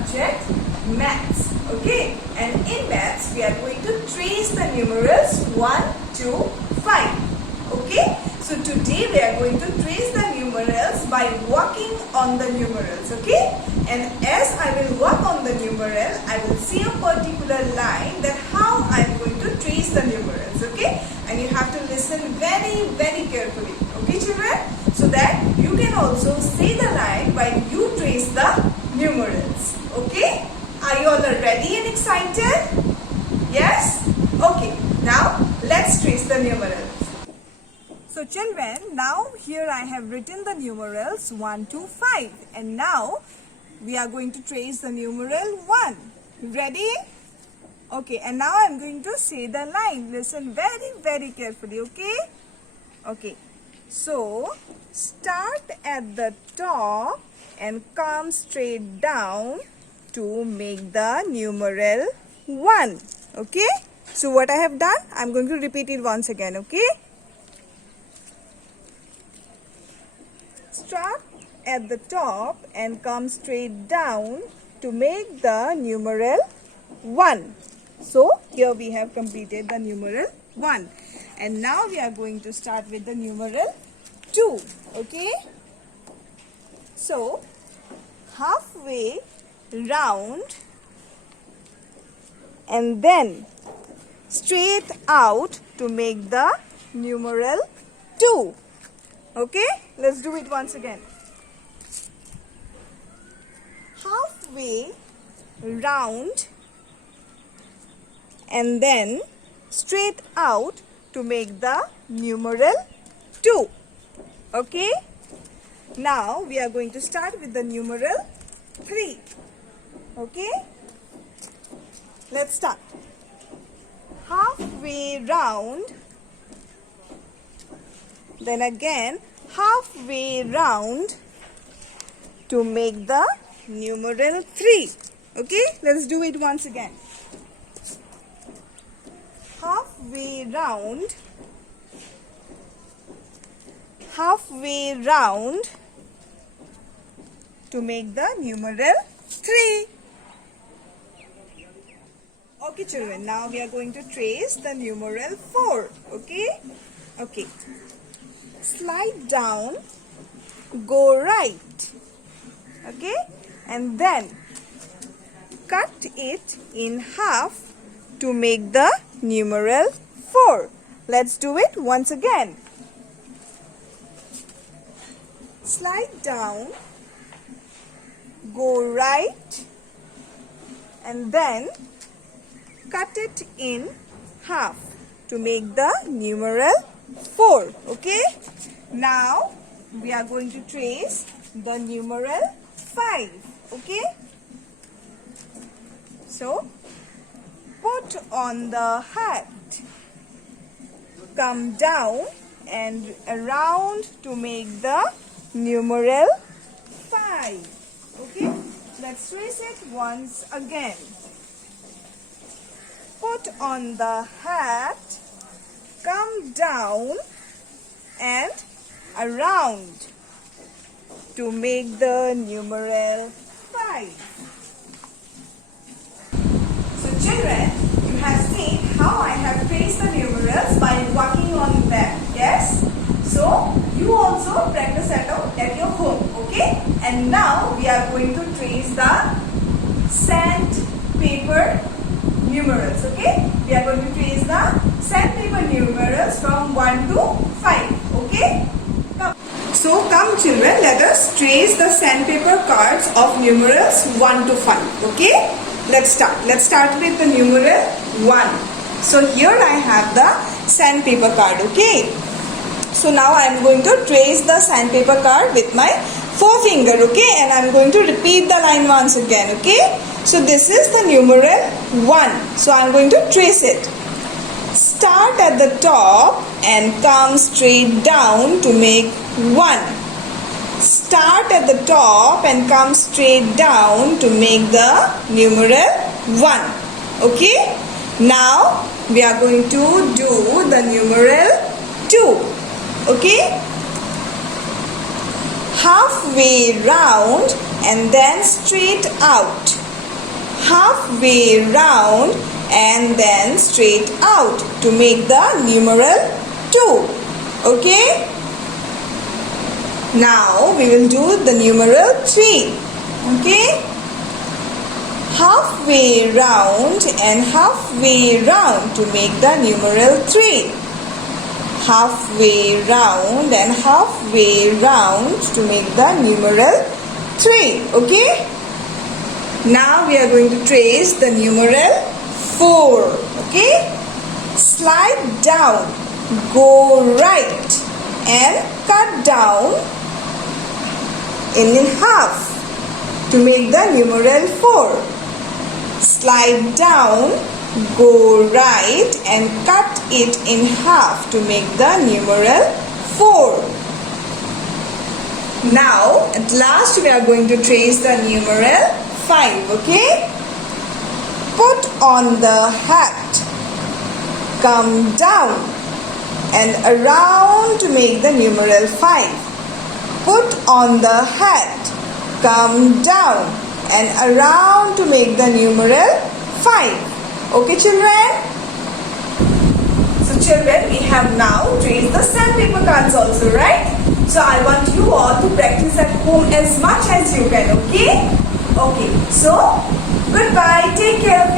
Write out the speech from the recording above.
subject maths. Okay, and in maths we are going to trace the numerals 1 to 5. Okay, so today we are going to trace the numerals by walking on the numerals. Okay, and as I will walk on the numeral, I will see a particular line that how I am going to trace the numerals. Okay, and you have to listen very carefully. Okay children, so that you can also say the line while you trace the numerals. Okay, are you all ready and excited? Yes? Okay, now let's trace the numerals. So children, now here I have written the numerals 1 to 5, and now we are going to trace the numeral 1. Ready? Okay, and now I am going to say the line. Listen very carefully. Okay? Okay, so start at the top and come straight down to make the numeral 1. Okay, so what I have done, I am going to repeat it once again. Okay, start at the top and come straight down to make the numeral 1. So here we have completed the numeral 1, and now we are going to start with the numeral 2. Okay, so halfway round and then straight out to make the numeral 2. Okay, let's do it once again. Halfway round and then straight out to make the numeral 2. Okay, now we are going to start with the numeral 3. Okay, let's start. Halfway round, then again halfway round to make the numeral 3. Okay, let's do it once again. Halfway round to make the numeral 3. Okay children, now we are going to trace the numeral 4. Okay, okay, slide down, go right. Okay, and then cut it in half to make the numeral 4. Let's do it once again. Slide down, go right, and then cut it in half to make the numeral 4. Okay, now we are going to trace the numeral 5. Okay, so put on the hat, come down and around to make the numeral 5. Okay, let's trace it once again. Put on the hat, come down and around to make the numeral 5. So children, you have seen how I have traced the numerals by walking on them. Yes? So you also practice at your home. Okay? And now we are going to trace the sandpaper numerals. Okay? We are going to trace the sandpaper numerals from 1 to 5. Okay? So come children, let us trace the sandpaper cards of numerals 1 to 5. Okay? Let's start. Let's start with the numeral 1. So here I have the sandpaper card. Okay? So now I am going to trace the sandpaper card with my forefinger. Okay? And I am going to repeat the line once again. Okay? So this is the numeral 1. So I am going to trace it. Start at the top and come straight down to make 1. Start at the top and come straight down to make the numeral 1. Okay? Now we are going to do the numeral 2. Okay? Halfway round and then straight out halfway round and then straight out to make the numeral 2. Okay? Now we will do the numeral 3. Okay? Halfway round and halfway round to make the numeral 3. Halfway round and halfway round to make the numeral 3. Okay? Now we are going to trace the numeral 4. Okay? Slide down, go right and cut down in half to make the numeral 4. Slide down, go right and cut it in half to make the numeral 4. Now at last we are going to trace the numeral 5. Okay? Put on the hat, come down and around to make the numeral 5. Put on the hat, come down and around to make the numeral 5. Okay children? So children, we have now traced the sandpaper cards also, right? So I want you all to practice at home as much as you can, okay? Okay, so goodbye, take care.